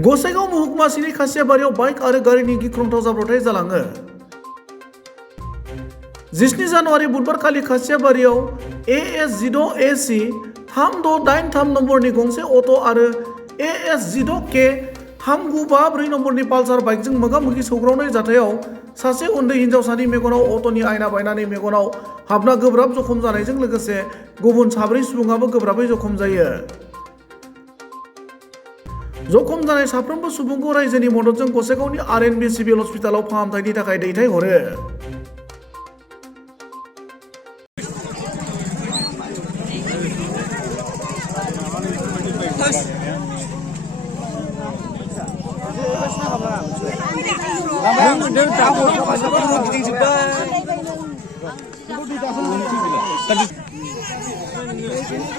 गसाइगाव महकुमा सिनि खासियाबारियाव बाइक आरो गारिनि गिख्रंथाव जाब्रबथाय जालाङो। 17 जानुवारि बुधबारखालि खासियाबारियाव AS16AC 3683 नम्बरनि गंसे अट' आरो AS16K 3954 नम्बरनि पालसार बाइकजों मोगा-मोगि सौग्रावनाय जाथायाव सासे उन्दै हिन्जावसानि मेगनाव अट'नि आयना बायनानै मेगनाव हाबना गोब्राब जखम जानायजों लोगोसे गुबुन 4 सुबुङाबो गोब्राबै जखम जायो। जखम जानाय साफ्रोमबो सुबुंखौ रायजोनि मददजों गसाइगावनि RNB सिभिल हस्पिटालाव फाहामथायनि थाखाय दैथायहरो।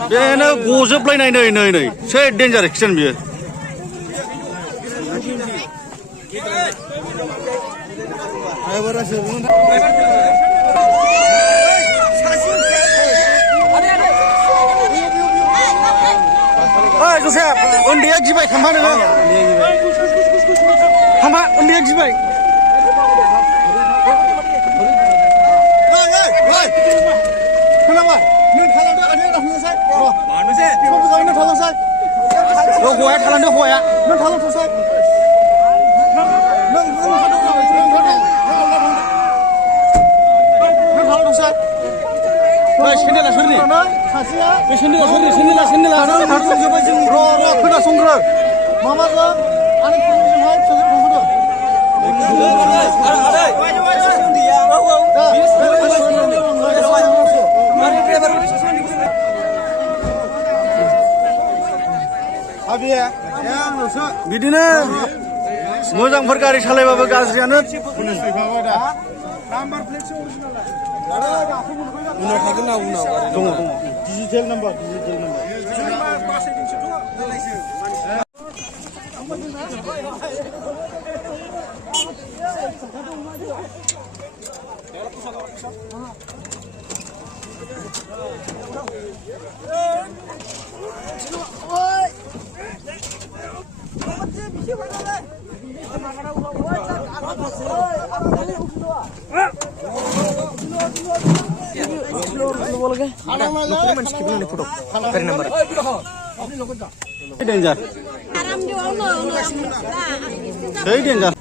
बेनो गजोबलायनाय नै से डेन्जार एक्सिडेन्ट बियो। जसेफ उन्दैया गिबाय खाम्फा नोङो खाम्फा उन्दैया गिबाय खोनाबाय नों थालांदो आदै राहुलसै मानोसे नों थालांसै हौवाया थालांदो हौवाया नों थालांथ'सै नों थालांथ'सै सेन्देला सोरनि सासेया बे सेन्देला सोरनि सेन्देला थांजोब्बाय जों खोनासंग्रो माबाजों आंनि फुंजोंहाय फिसाजो थांहोदो बिदिनो मोजांफोर गारि सालायबाबो गाज्रियानो उनाव थागोन ना उनाव दङ डिजिटेल नाम्बार डेन्जार डेन्जार